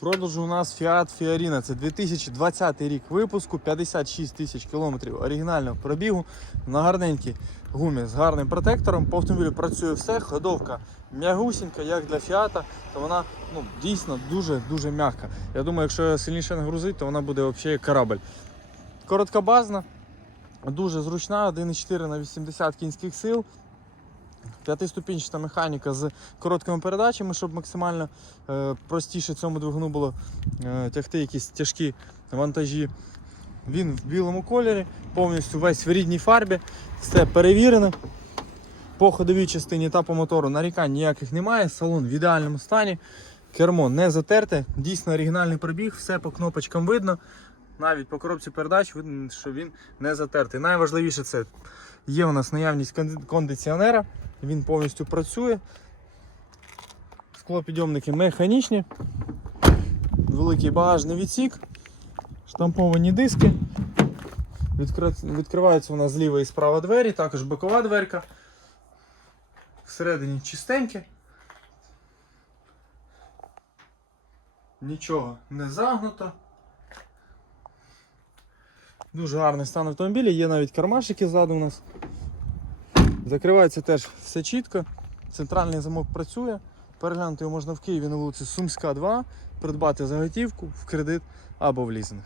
продажу у нас Fiat Fiorina. Це 2020 рік випуску, 56 тисяч кілометрів оригінального пробігу на гарненькій гумі з гарним протектором. По автомобілю працює все, ходовка м'ягусінька, як для Fiat, то вона ну, дійсно дуже-дуже м'яка. Я думаю, якщо сильніше нагрузити, то вона буде взагалі як корабль. Короткобазна, дуже зручна, 1,4 на 80 кінських сил. П'ятиступінчата механіка з короткими передачами, щоб максимально е, простіше цьому двигуну було е, тягти якісь тяжкі вантажі. Він в білому кольорі, повністю весь в рідній фарбі, все перевірено. По ходовій частині та по мотору нарікань ніяких немає. Салон в ідеальному стані. Кермо не затерте, дійсно оригінальний пробіг, все по кнопочкам видно. Навіть по коробці передач видно, що він не затертий. Найважливіше це є у нас наявність кондиціонера, він повністю працює. Склопідйомники механічні, великий багажний відсік, штамповані диски. Відкри- Відкриваються у нас зліва і справа двері, також бокова дверка. Всередині чистеньке. Нічого не загнуто. Дуже гарний стан автомобіля, є навіть кармашики ззаду у нас. Закривається теж все чітко. Центральний замок працює. Переглянути його можна в Києві на вулиці Сумська, 2, придбати заготівку в кредит або в лізинг.